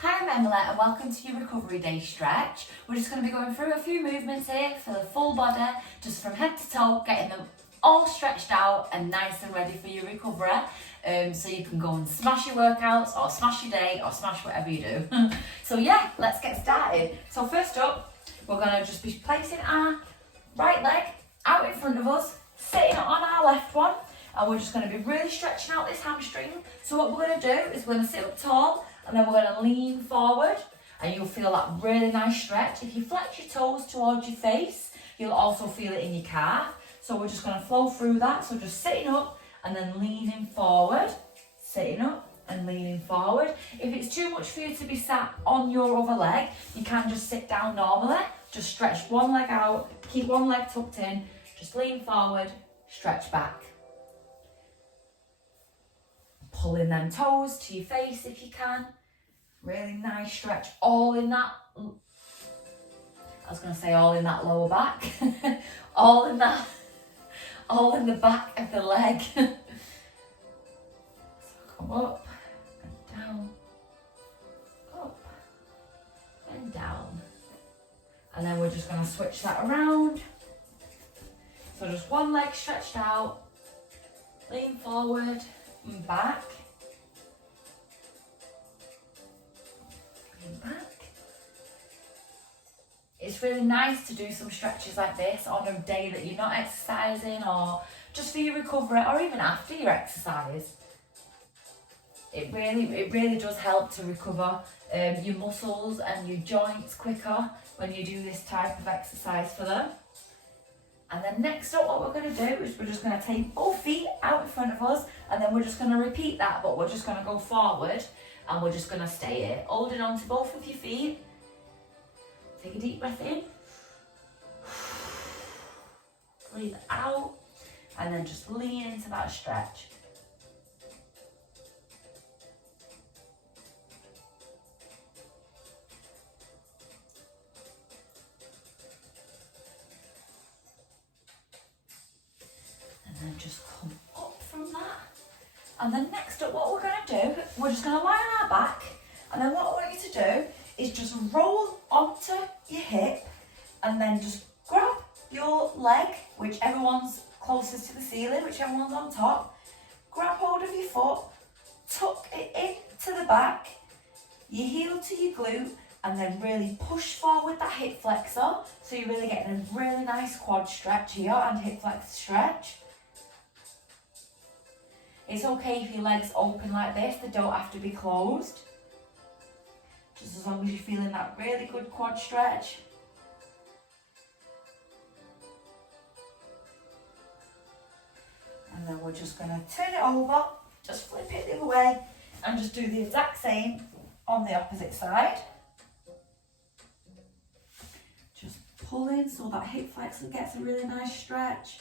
Hi, I'm Emily and welcome to your recovery day stretch. We're just going to be going through a few movements here for the full body, just from head to toe, getting them all stretched out and nice and ready for your recovery. So you can go and smash your workouts or smash your day or smash whatever you do. So yeah, let's get started. So first up, we're going to just be placing our right leg out in front of us, sitting on our left one, and we're just going to be really stretching out this hamstring. So what we're going to do is we're going to sit up tall and then we're going to lean forward and you'll feel that really nice stretch. If you flex your toes towards your face, you'll also feel it in your calf. So we're just going to flow through that. So just sitting up and then leaning forward, sitting up and leaning forward. If it's too much for you to be sat on your other leg, you can just sit down normally. Just stretch one leg out, keep one leg tucked in, just lean forward, stretch back. Pulling them toes to your face if you can. Really nice stretch, all in that, I was going to say all in that lower back, all in the back of the leg. So come up and down, up and down. And then we're just going to switch that around. So just one leg stretched out, lean forward and back. Back. It's really nice to do some stretches like this on a day that you're not exercising, or just for your recovery, or even after your exercise. It really does help to recover your muscles and your joints quicker when you do this type of exercise for them. And then next up, what we're going to do is we're just going to take both feet out in front of us, and then we're just going to repeat that, but we're just going to go forward and we're just going to stay here, holding on to both of your feet. Take a deep breath in, breathe out, and then just lean into that stretch. And then just come up from that. And then next up, what we're going to do, we're just going to lie on our back. And then what I want you to do is just roll onto your hip and then just grab your leg, whichever one's closest to the ceiling, whichever one's on top. Grab hold of your foot, tuck it in to the back, your heel to your glute, and then really push forward that hip flexor. So you're really getting a really nice quad stretch here and hip flexor stretch. It's okay if your legs open like this, they don't have to be closed. Just as long as you're feeling that really good quad stretch. And then we're just going to turn it over, just flip it the other way, and just do the exact same on the opposite side. Just pull in so that hip flexor gets a really nice stretch.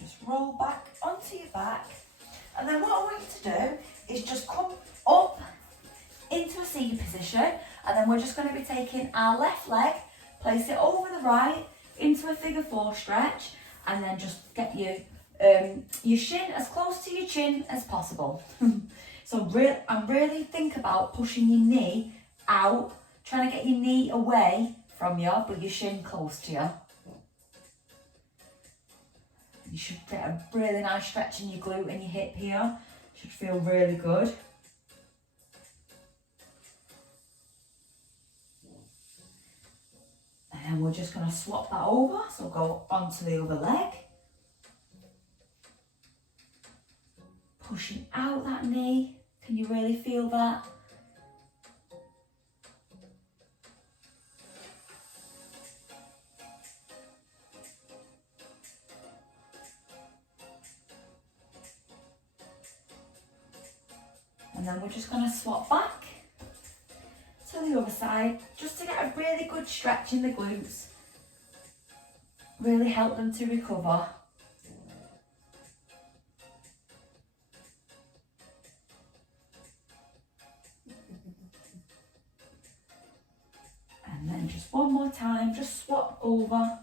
Just roll back onto your back, and then what I want you to do is just come up into a seated position, and then we're just going to be taking our left leg, place it over the right into a figure 4 stretch, and then just get your shin as close to your chin as possible. So really think about pushing your knee out, trying to get your knee away from you but your shin close to you. You should get a really nice stretch in your glute and your hip here. Should feel really good. And then we're just going to swap that over. So go onto the other leg. Pushing out that knee. Can you really feel that? And then we're just going to swap back to the other side, just to get a really good stretch in the glutes. Really help them to recover. And then then just one more time, just swap over.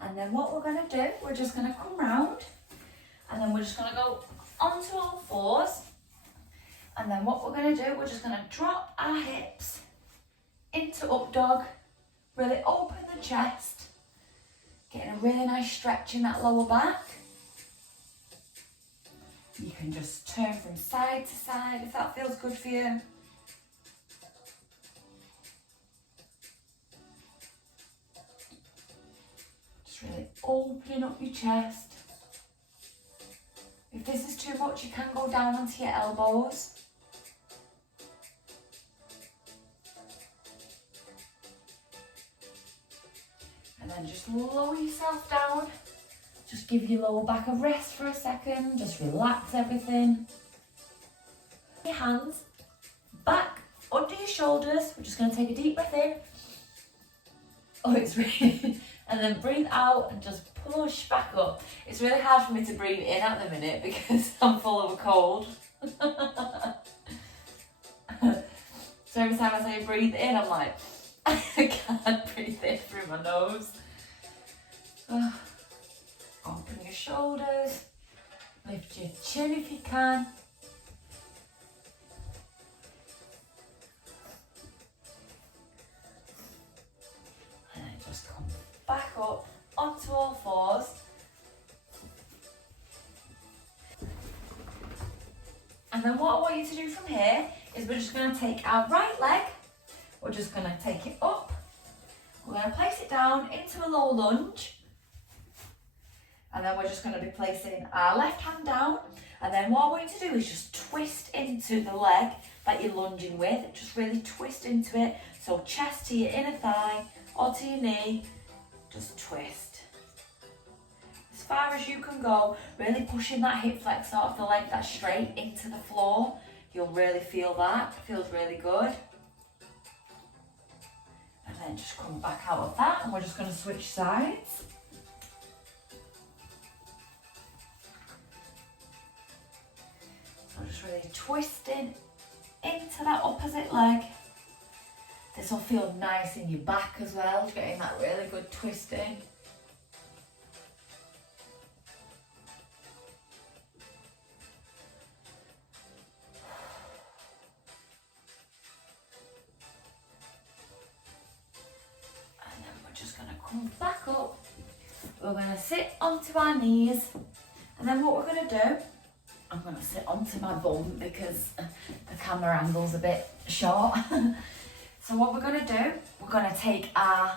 And then what we're going to do, we're just going to come round and then we're just going to go onto all fours. And then what we're going to do, we're just going to drop our hips into up dog, really open the chest, getting a really nice stretch in that lower back. You can just turn from side to side if that feels good for you. Just really opening up your chest. If this is too much, you can go down onto your elbows. And then just lower yourself down. Just give your lower back a rest for a second. Just relax everything. Your hands back under your shoulders. We're just going to take a deep breath in. Oh, it's really... And then breathe out and just push back up. It's really hard for me to breathe in at the minute because I'm full of a cold. So every time I say breathe in, I'm like, I can't breathe in through my nose. Open your shoulders, lift your chin if you can. And then just come back up onto all fours. And then what I want you to do from here is we're just going to take our right leg, we're just going to take it up, we're going to place it down into a low lunge. And then we're just going to be placing our left hand down. And then what I want you to do is just twist into the leg that you're lunging with. Just really twist into it. So chest to your inner thigh or to your knee. Just twist. As far as you can go, really pushing that hip flexor of the leg that's straight into the floor. You'll really feel that. It feels really good. And then just come back out of that and we're just going to switch sides. So just really twisting into that opposite leg. This will feel nice in your back as well, getting that really good twisting. And then we're just going to come back up. We're going to sit onto our knees. And then what we're going to do, I'm going to sit onto my bum because the camera angle's a bit short. So what we're going to do, we're going to take our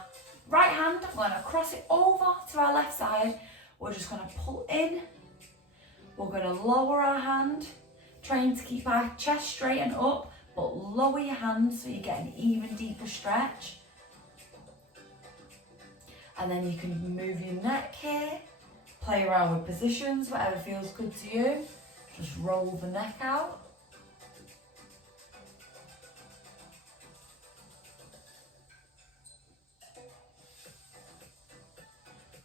right hand, we're going to cross it over to our left side. We're just going to pull in. We're going to lower our hand, trying to keep our chest straight and up, but lower your hand so you get an even deeper stretch. And then you can move your neck here, play around with positions, whatever feels good to you. Just roll the neck out.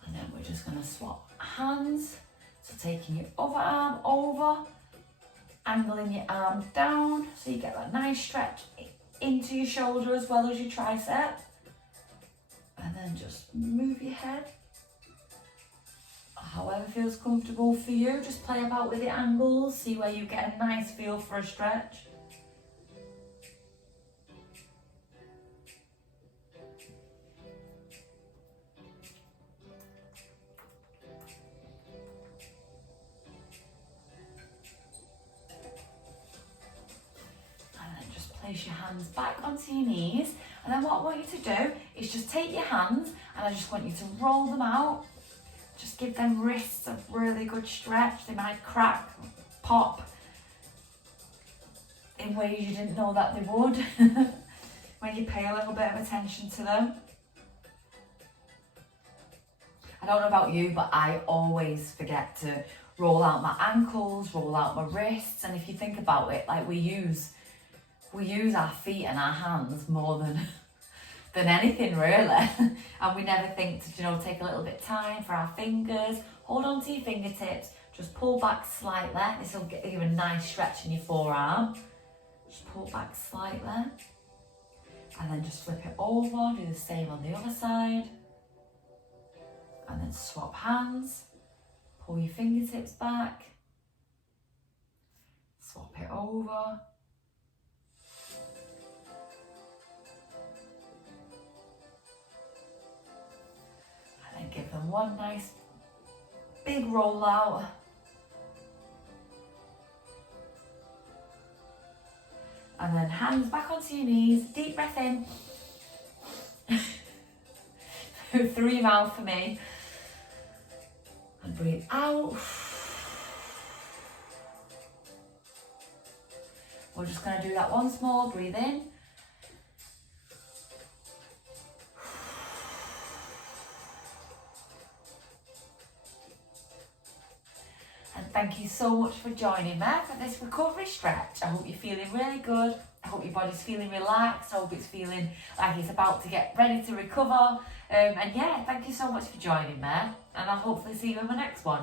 And then we're just going to swap hands. So taking your other arm over, angling your arm down so you get that nice stretch into your shoulder as well as your tricep. And then just move your head. However feels comfortable for you, just play about with the angles, see where you get a nice feel for a stretch. And then just place your hands back onto your knees. And then what I want you to do is just take your hands and I just want you to roll them out. Just give them wrists a really good stretch. They might crack, pop in ways you didn't know that they would when you pay a little bit of attention to them. I don't know about you, but I always forget to roll out my ankles, roll out my wrists. And if you think about it, like we use our feet and our hands more than than anything really. And we never think to, take a little bit of time for our fingers. Hold on to your fingertips, just pull back slightly. This will give you a nice stretch in your forearm. Just pull back slightly. And then just flip it over, do the same on the other side. And then swap hands. Pull your fingertips back. Swap it over. And then give them one nice big roll out. And then hands back onto your knees, deep breath in. Through your mouth for me. And breathe out. We're just going to do that once more. Breathe in. And thank you so much for joining me for this recovery stretch. I hope you're feeling really good. I hope your body's feeling relaxed. I hope it's feeling like it's about to get ready to recover. And yeah, thank you so much for joining me. And I'll hopefully see you in my next one.